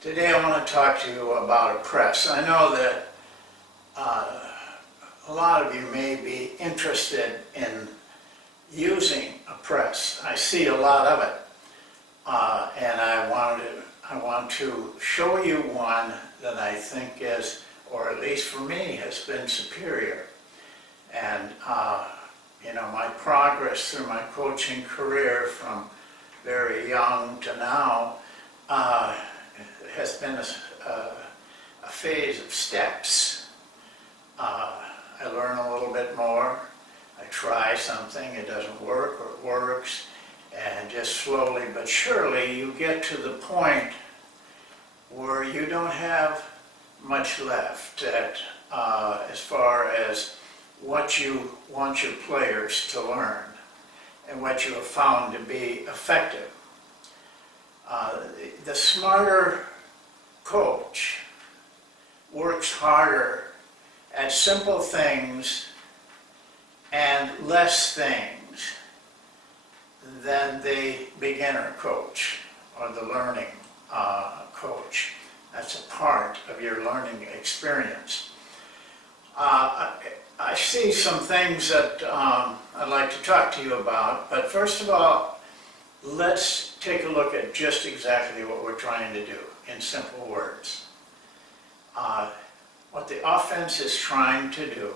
Today I want to talk to you about a press. I know that a lot of you may be interested in using a press. I see a lot of it, and I want to show you one that I think is, or at least for me, has been superior. And you know, my progress through my coaching career from very young to now has been a phase of steps. I learn a little bit more, I try something, it doesn't work, or it works, and just slowly but surely you get to the point where you don't have much left as far as what you want your players to learn and what you have found to be effective. The smarter coach works harder at simple things and less things than the beginner coach or the learning coach. That's a part of your learning experience. I see some things that I'd like to talk to you about, but first of all, let's take a look at just exactly what we're trying to do in simple words. What the offense is trying to do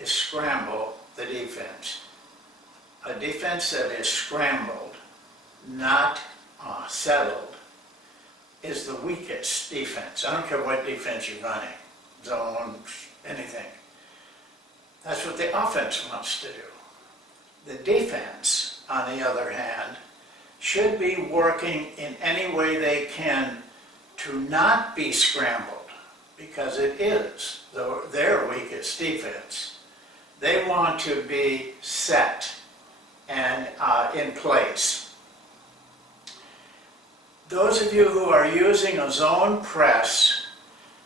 is scramble the defense. A defense that is scrambled, not settled, is the weakest defense. I don't care what defense you're running, zone, anything. That's what the offense wants to do. The defense, on the other hand, should be working in any way they can to not be scrambled, because it is their weakest defense. They want to be set and in place. Those of you who are using a zone press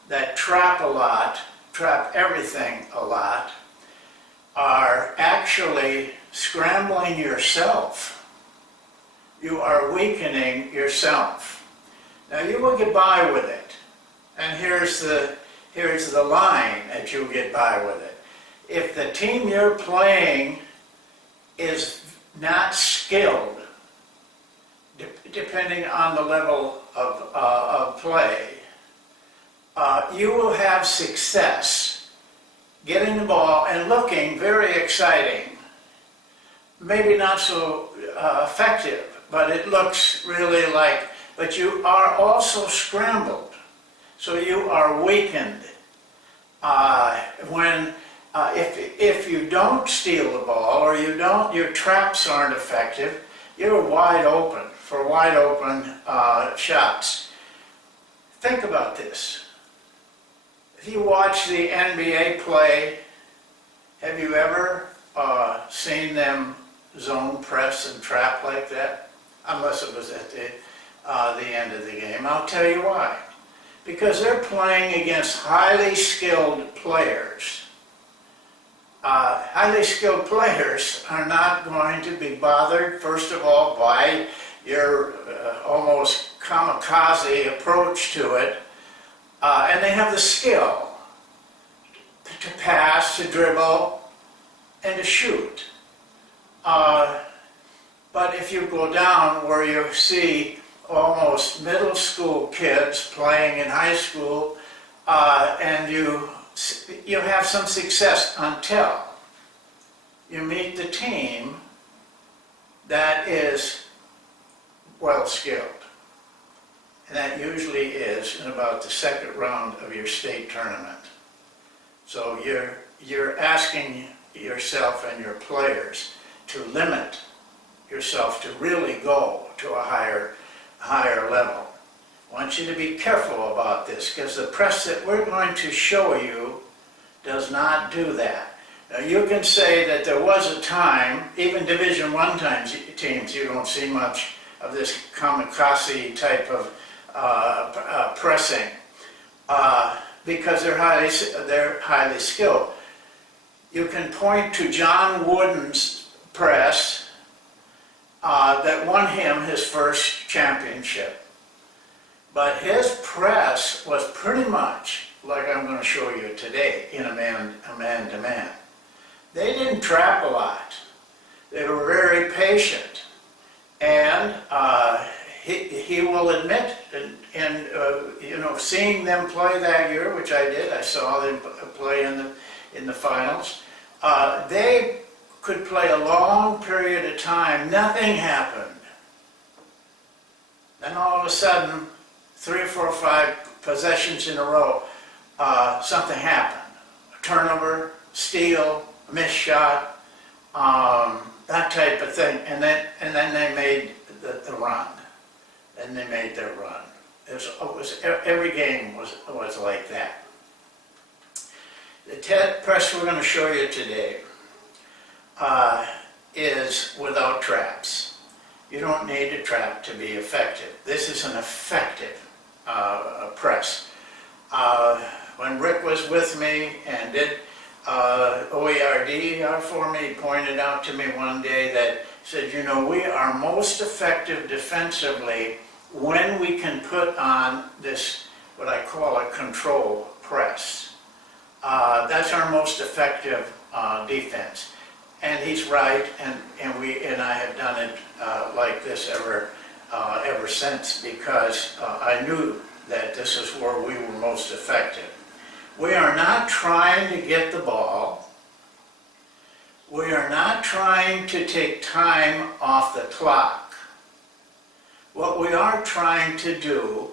that trap a lot, trap everything a lot, are actually scrambling yourself. You are weakening yourself. Now you will get by with it. And here's the line that you'll get by with it. If the team you're playing is not skilled, depending on the level of play, you will have success getting the ball and looking very exciting. Maybe not so effective, but it looks really like, but you are also scrambled. So you are weakened. If you don't steal the ball, or your traps aren't effective, you're wide open for wide open shots. Think about this. If you watch the NBA play, have you ever seen them zone press and trap like that? Unless it was at the end of the game. I'll tell you why. Because they're playing against highly skilled players. Highly skilled players are not going to be bothered, first of all, by your almost kamikaze approach to it. And they have the skill to pass, to dribble, and to shoot. But if you go down where you see almost middle school kids playing in high school, and you have some success until you meet the team that is well skilled. And that usually is in about the second round of your state tournament. So you're asking yourself and your players to limit yourself to really go to a higher level. I want you to be careful about this, because the press that we're going to show you does not do that. Now you can say that there was a time, even Division I teams, you don't see much of this kamikaze type of pressing, because they're highly skilled. You can point to John Wooden's press that won him his first championship. But his press was pretty much like I'm going to show you today in a man-to-man. They didn't trap a lot. They were very patient. And he will admit, and you know, seeing them play that year, which I did, I saw them play in the finals. They could play a long period of time. Nothing happened. Then all of a sudden, 3 or 4 or 5 possessions in a row, something happened. A turnover, steal, a missed shot, that type of thing. And then they made the run. And they made their run. Every game was like that. The press we're going to show you today is without traps. You don't need a trap to be effective. This is an effective press. When Rick was with me and did OERD for me, he pointed out to me one day that, said, you know, we are most effective defensively when we can put on this, what I call a control press. That's our most effective defense. And he's right, and I have done it like this ever since, because I knew that this is where we were most effective. We are not trying to get the ball. We are not trying to take time off the clock. What we are trying to do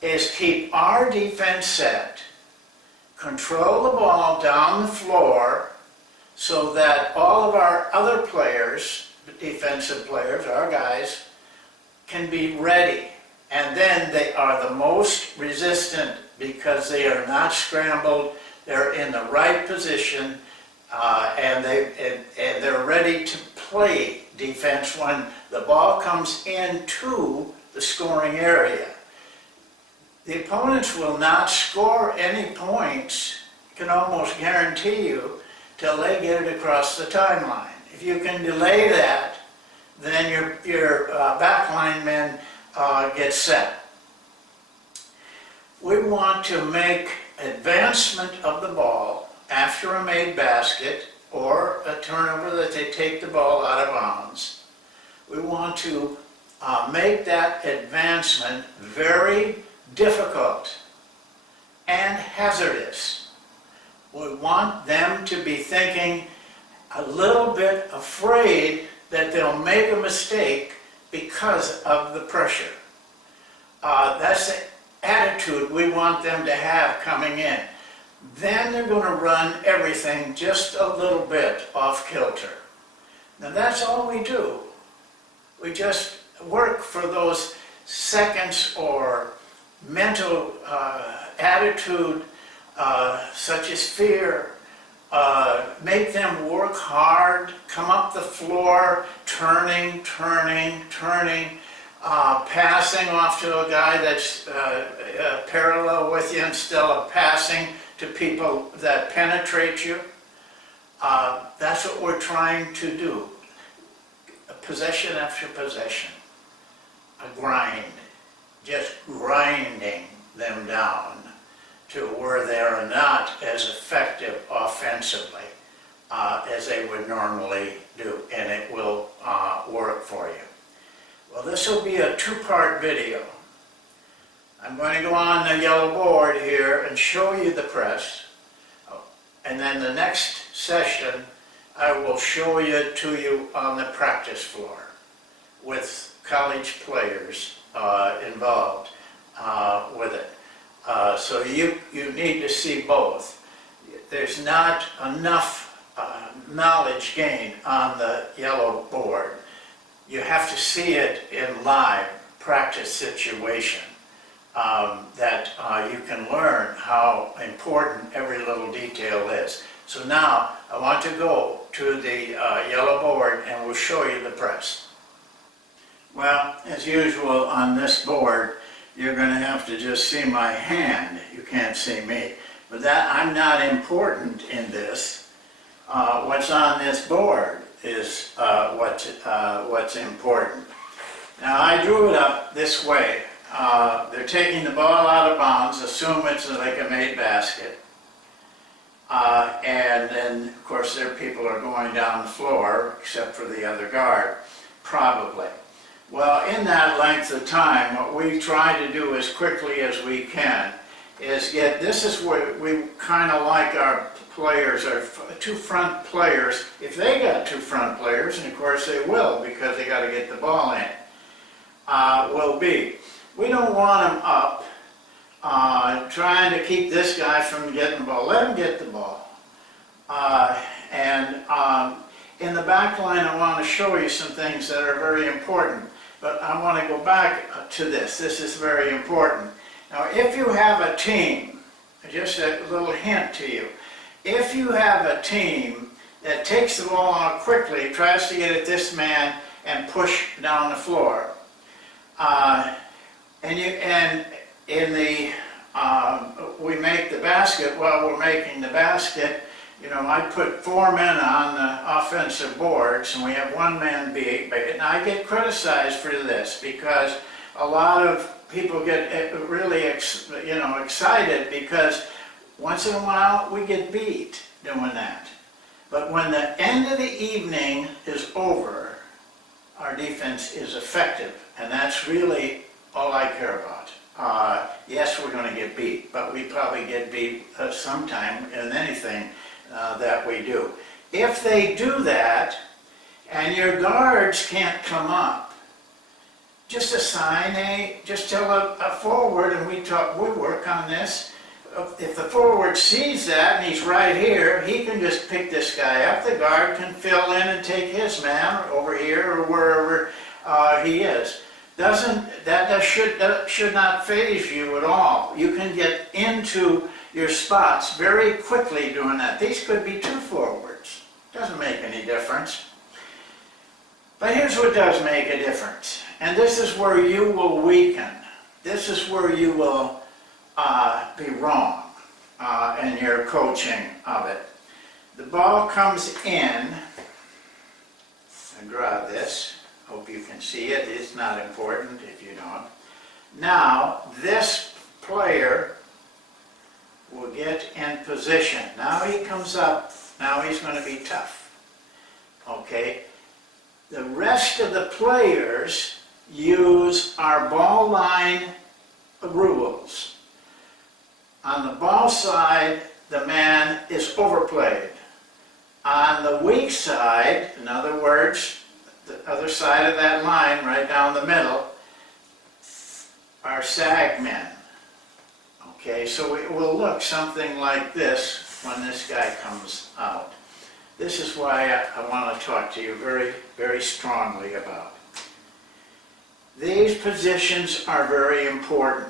is keep our defense set, control the ball down the floor, so that all of our other players, defensive players, our guys, can be ready. And then they are the most resistant because they are not scrambled, they're in the right position, and they're ready to play defense when the ball comes into the scoring area. The opponents will not score any points, I can almost guarantee you, till they get it across the timeline. If you can delay that, then your backline men get set. We want to make advancement of the ball after a made basket or a turnover that they take the ball out of bounds. We want to make that advancement very difficult and hazardous. We want them to be thinking a little bit afraid that they'll make a mistake because of the pressure. That's the attitude we want them to have coming in. Then they're going to run everything just a little bit off kilter. Now that's all we do. We just work for those seconds or mental attitude such as fear. Make them work hard, come up the floor, turning, passing off to a guy that's parallel with you instead of passing to people that penetrate you. That's what we're trying to do. Possession after possession. A grind. Just grinding them down to where they are not as effective offensively as they would normally do, and it will work for you. Well, this will be a 2-part video. I'm going to go on the yellow board here and show you the press, and then the next session I will show it to you on the practice floor with college players involved with it. So you need to see both. There's not enough knowledge gained on the yellow board. You have to see it in live practice situation that you can learn how important every little detail is. So now I want to go to the yellow board and we'll show you the press. Well, as usual on this board, you're going to have to just see my hand. You can't see me. But that, I'm not important in this. What's on this board is what's important. Now, I drew it up this way. they're taking the ball out of bounds, assume it's like a made basket, and then of course their people are going down the floor, except for the other guard, probably. Well, in that length of time, what we try to do as quickly as we can is this is what we kind of like our players, our two front players, if they got two front players, and of course they will because they got to get the ball in, will be. We don't want them up trying to keep this guy from getting the ball. Let him get the ball. In the back line, I want to show you some things that are very important. But I want to go back to this. This is very important. Now, if you have a team, just a little hint to you, if you have a team that takes the ball out quickly, tries to get at this man and push down the floor, we make the basket, while we're making the basket, you know, I put 4 men on the offensive boards, and we have 1 man beat. And I get criticized for this because a lot of people get really, excited because once in a while we get beat doing that. But when the end of the evening is over, our defense is effective, and that's really all I care about. Yes, we're going to get beat, but we probably get beat sometime in anything that we do. If they do that, and your guards can't come up, just just tell a forward, and we work on this. If the forward sees that, and he's right here, he can just pick this guy up. The guard can fill in and take his man over here or wherever he is. That should not faze you at all. You can get into your spots very quickly doing that. These could be 2 forwards. Doesn't make any difference. But here's what does make a difference. And this is where you will weaken. This is where you will be wrong in your coaching of it. The ball comes in. I draw this. Hope you can see it. It's not important if you don't. Now, this player will get in position. Now he comes up. Now he's going to be tough. Okay? The rest of the players use our ball line rules. On the ball side, the man is overplayed. On the weak side, in other words, the other side of that line, right down the middle, are sag men. Okay, so it will look something like this when this guy comes out. This is why I want to talk to you very, very strongly about. These positions are very important.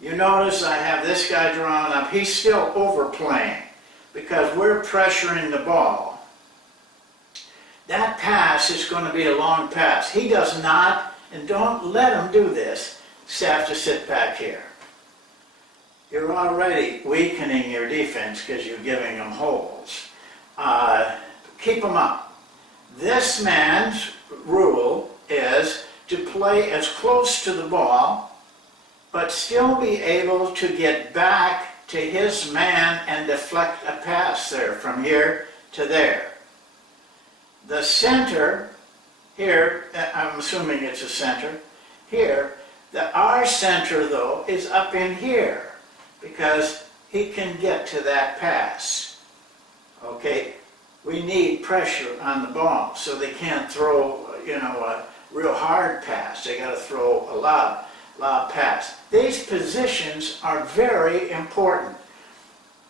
You notice I have this guy drawn up. He's still overplaying because we're pressuring the ball. That pass is going to be a long pass. He does not, and don't let him do this, have to sit back here. You're already weakening your defense because you're giving them holes. Keep them up. This man's rule is to play as close to the ball, but still be able to get back to his man and deflect a pass there from here to there. The center, here, I'm assuming it's a center, here, our center though is up in here because he can get to that pass. Okay, we need pressure on the ball so they can't throw, a real hard pass. They got to throw a lob pass. These positions are very important,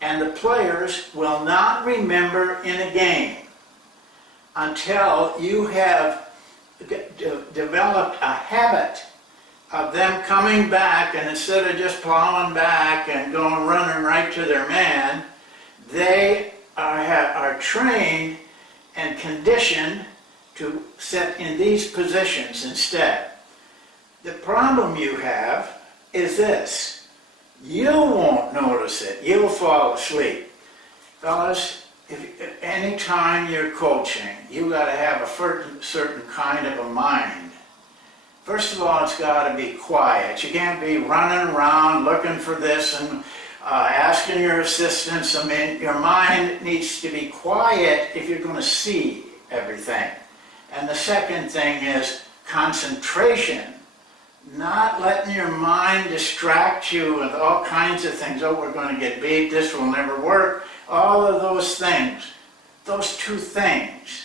and the players will not remember in a game until you have developed a habit of them coming back, and instead of just plowing back and running right to their man, they are trained and conditioned to sit in these positions instead. The problem you have is this. You won't notice it. You'll fall asleep. Fellas, any time you're coaching, you got to have a certain kind of a mind First of all, it's got to be quiet. You can't be running around looking for this and asking your assistants. I mean, your mind needs to be quiet if you're going to see everything. And the second thing is concentration. Not letting your mind distract you with all kinds of things. Oh, we're going to get beat, this will never work. All of those things, those two things.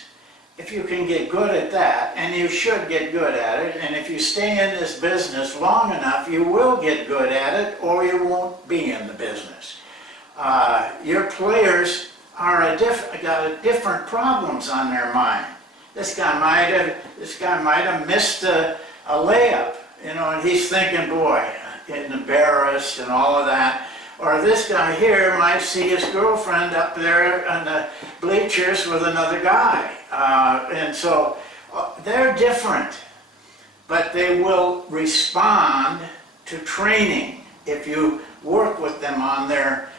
If you can get good at that, and you should get good at it, and if you stay in this business long enough, you will get good at it, or you won't be in the business. Your players are got different problems on their mind. This guy might have missed a layup, you know, and he's thinking, boy, getting embarrassed and all of that. Or this guy here might see his girlfriend up there on the bleachers with another guy. And so they're different, but they will respond to training if you work with them on their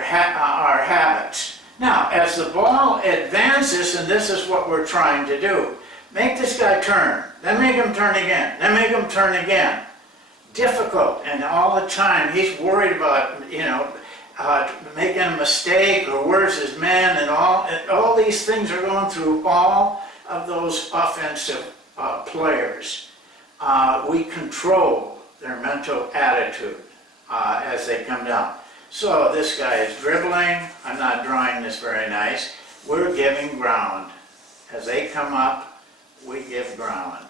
habits. Now, as the ball advances, and this is what we're trying to do, make this guy turn, then make him turn again, then make him turn again. Difficult, and all the time he's worried about, you know, making a mistake, or where's his man, and all these things are going through all of those offensive players. We control their mental attitude as they come down. So this guy is dribbling. I'm not drawing this very nice. We're giving ground. As they come up, we give ground.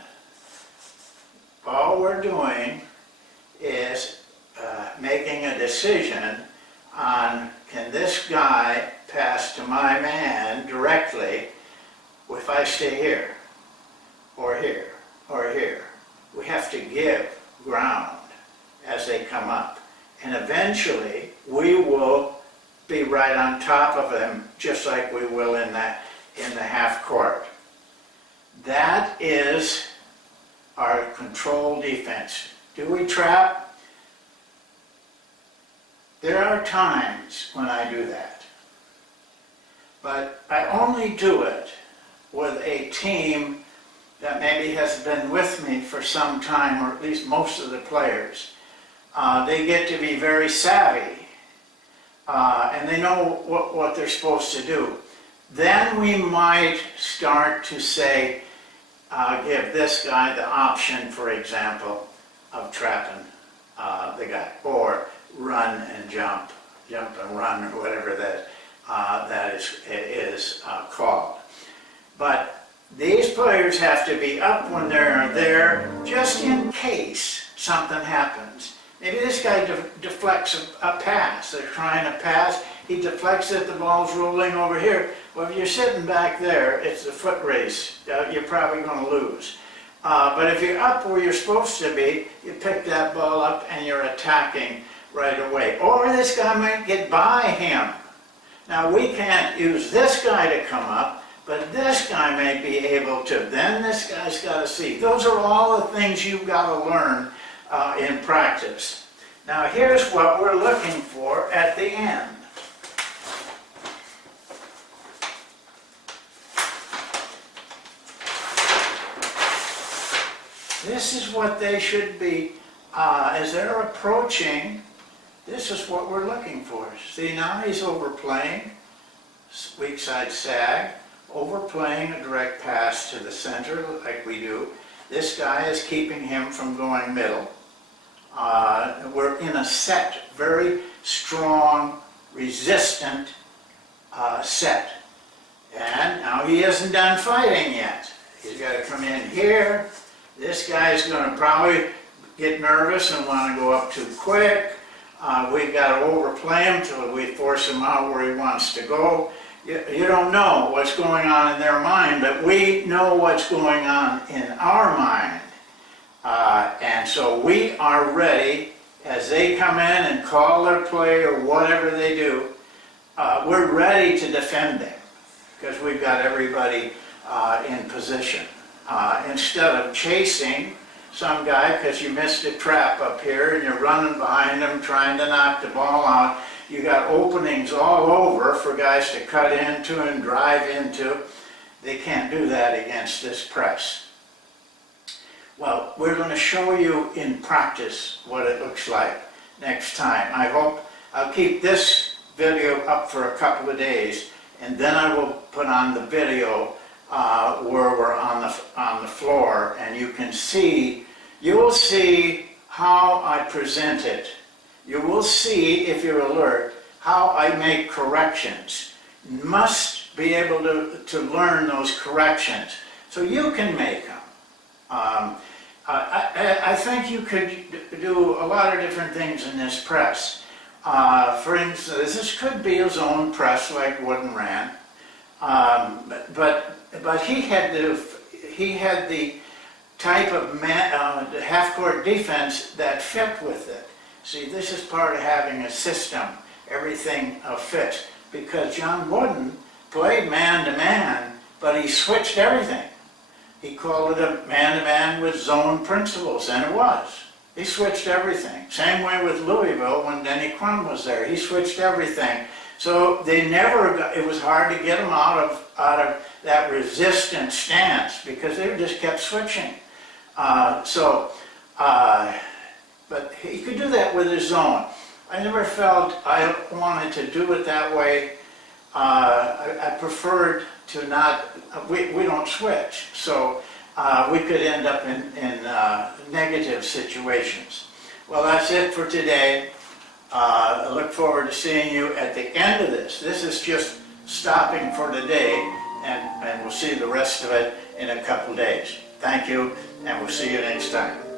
All we're doing is making a decision on, can this guy pass to my man directly if I stay here, or here, or here. We have to give ground as they come up. And eventually, we will be right on top of them, just like we will in the half court. That is our control defense. Do we trap? There are times when I do that. But I only do it with a team that maybe has been with me for some time, or at least most of the players. They get to be very savvy, and they know what they're supposed to do. Then we might start to say, give this guy the option, for example, of trapping the guy, or run and jump and run, or whatever that is called. But these players have to be up when they're there, just in case something happens. Maybe this guy deflects a pass. They're trying to pass. He deflects it. The ball's rolling over here. Well, if you're sitting back there, it's a foot race. You're probably going to lose. But if you're up where you're supposed to be, you pick that ball up and you're attacking right away. Or this guy might get by him. Now, we can't use this guy to come up, but this guy may be able to. Then this guy's got to see. Those are all the things you've got to learn in practice. Now here's what we're looking for at the end. This is what they should be, as they're approaching, this is what we're looking for. See, now he's overplaying, weak side sag, overplaying a direct pass to the center like we do. This guy is keeping him from going middle. We're in a set, very strong, resistant set. And now he isn't done fighting yet. He's got to come in here. This guy's going to probably get nervous and want to go up too quick. We've got to overplay him till we force him out where he wants to go. You don't know what's going on in their mind, but we know what's going on in our mind. And so we are ready as they come in and call their play or whatever they do. We're ready to defend them because we've got everybody in position. Instead of chasing some guy because you missed a trap up here and you're running behind him trying to knock the ball out, you got openings all over for guys to cut into and drive into. They can't do that against this press. Well, we're going to show you in practice what it looks like next time. I hope I'll keep this video up for a couple of days, and then I will put on the video where we're on the floor, and you can see, you will see how I present it. You will see, if you're alert, how I make corrections. You must be able to learn those corrections so you can make them. I think you could do a lot of different things in this press. For instance, this could be his own press like Wooden ran, but he had the type of half-court defense that fit with it. See, this is part of having a system. Everything fits, because John Wooden played man-to-man, but he switched everything. He called it a man-to-man with zone principles, and it was. He switched everything. Same way with Louisville when Denny Crum was there. He switched everything. So they never got, it was hard to get them out of that resistant stance because they just kept switching. But he could do that with his zone. I never felt I wanted to do it that way. I preferred to not, we don't switch, so we could end up in negative situations. Well, that's it for today. I look forward to seeing you at the end of this. This is just stopping for today, and we'll see the rest of it in a couple days. Thank you, and we'll see you next time.